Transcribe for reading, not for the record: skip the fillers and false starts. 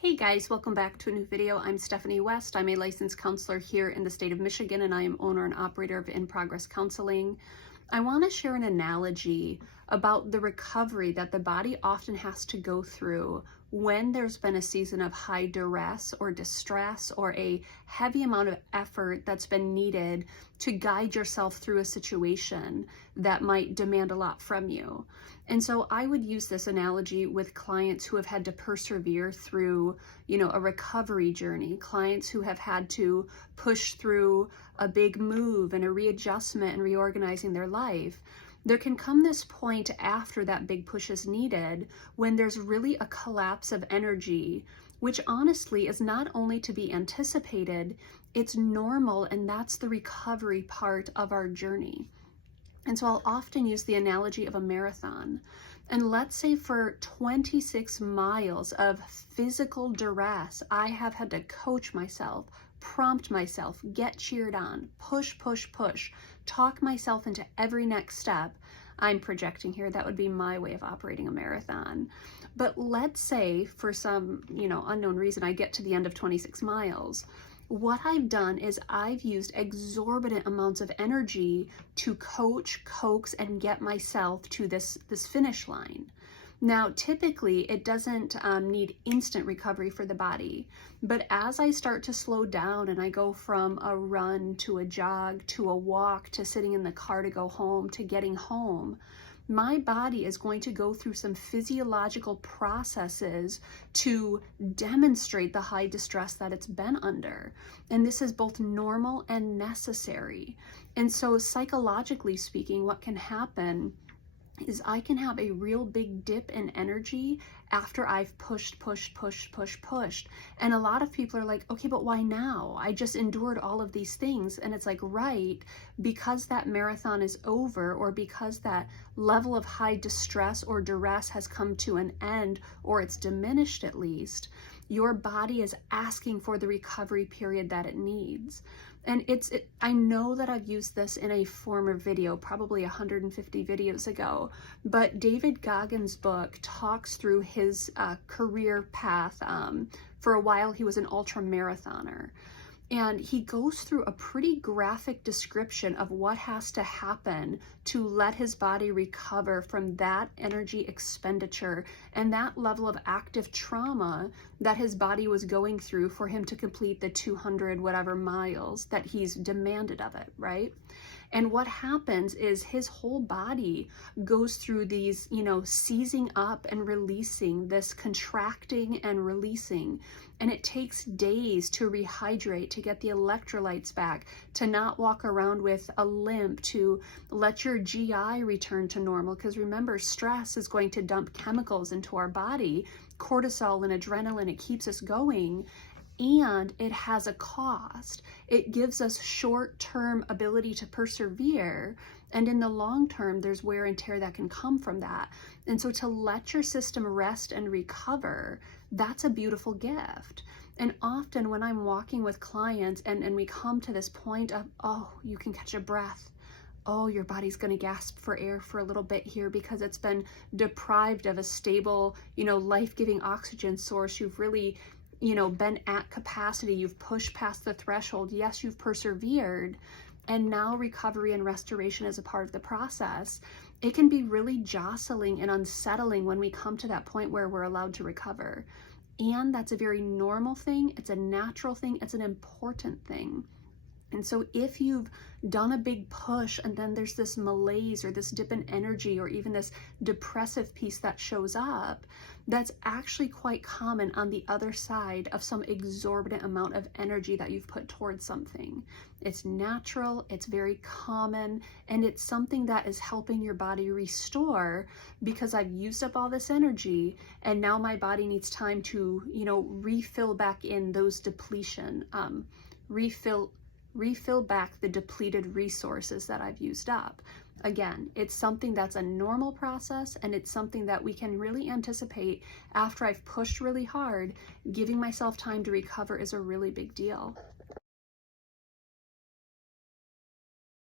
Hey guys, welcome back to a new video. I'm Stephanie West. I'm a licensed counselor here in the state of Michigan, and I am owner and operator of In Progress Counseling. I want to share an analogy about the recovery that the body often has to go through when there's been a season of high duress or distress or a heavy amount of effort that's been needed to guide yourself through a situation that might demand a lot from you. And so I would use this analogy with clients who have had to persevere through, a recovery journey, clients who have had to push through a big move and a readjustment and reorganizing their life. There can come this point after that big push is needed when there's really a collapse of energy, which honestly is not only to be anticipated, it's normal, and that's the recovery part of our journey. And so I'll often use the analogy of a marathon. And let's say for 26 miles of physical duress, I have had to coach myself, prompt myself, get cheered on, push, talk myself into every next step. I'm projecting here, that would be my way of operating a marathon. But let's say for some, unknown reason, I get to the end of 26 miles. What I've done is I've used exorbitant amounts of energy to coach, coax, and get myself to this finish line. Now, typically, it doesn't need instant recovery for the body, but as I start to slow down and I go from a run to a jog to a walk to sitting in the car to go home to getting home, my body is going to go through some physiological processes to demonstrate the high distress that it's been under. And this is both normal and necessary. And so psychologically speaking, what can happen is I can have a real big dip in energy after I've pushed. And a lot of people are like, okay, but why now? I just endured all of these things. And it's like, right, because that marathon is over, or because that level of high distress or duress has come to an end, or it's diminished at least, your body is asking for the recovery period that it needs. And I know that I've used this in a former video, probably 150 videos ago, but David Goggins' book talks through his career path. For a while, he was an ultra marathoner. And he goes through a pretty graphic description of what has to happen to let his body recover from that energy expenditure and that level of active trauma that his body was going through for him to complete the 200 whatever miles that he's demanded of it, right? And what happens is his whole body goes through these, seizing up and releasing, this contracting and releasing. And it takes days to rehydrate, to get the electrolytes back, to not walk around with a limp, to let your GI return to normal. Because remember, stress is going to dump chemicals into our body, cortisol and adrenaline. It keeps us going. And it has a cost. It gives us short-term ability to persevere, and in the long term, there's wear and tear that can come from that. And so to let your system rest and recover, that's a beautiful gift. And often when I'm walking with clients and we come to this point of, oh, you can catch a breath. Oh, your body's going to gasp for air for a little bit here because it's been deprived of a stable, life-giving oxygen source. You've really been at capacity, you've pushed past the threshold, yes, you've persevered, and now recovery and restoration is a part of the process. It can be really jostling and unsettling when we come to that point where we're allowed to recover. And that's a very normal thing, it's a natural thing, it's an important thing. And so if you've done a big push and then there's this malaise or this dip in energy or even this depressive piece that shows up, that's actually quite common on the other side of some exorbitant amount of energy that you've put towards something. It's natural, it's very common, and it's something that is helping your body restore because I've used up all this energy and now my body needs time to, refill back in those depletion, refill back the depleted resources that I've used up. Again, it's something that's a normal process, and it's something that we can really anticipate after I've pushed really hard. Giving myself time to recover is a really big deal.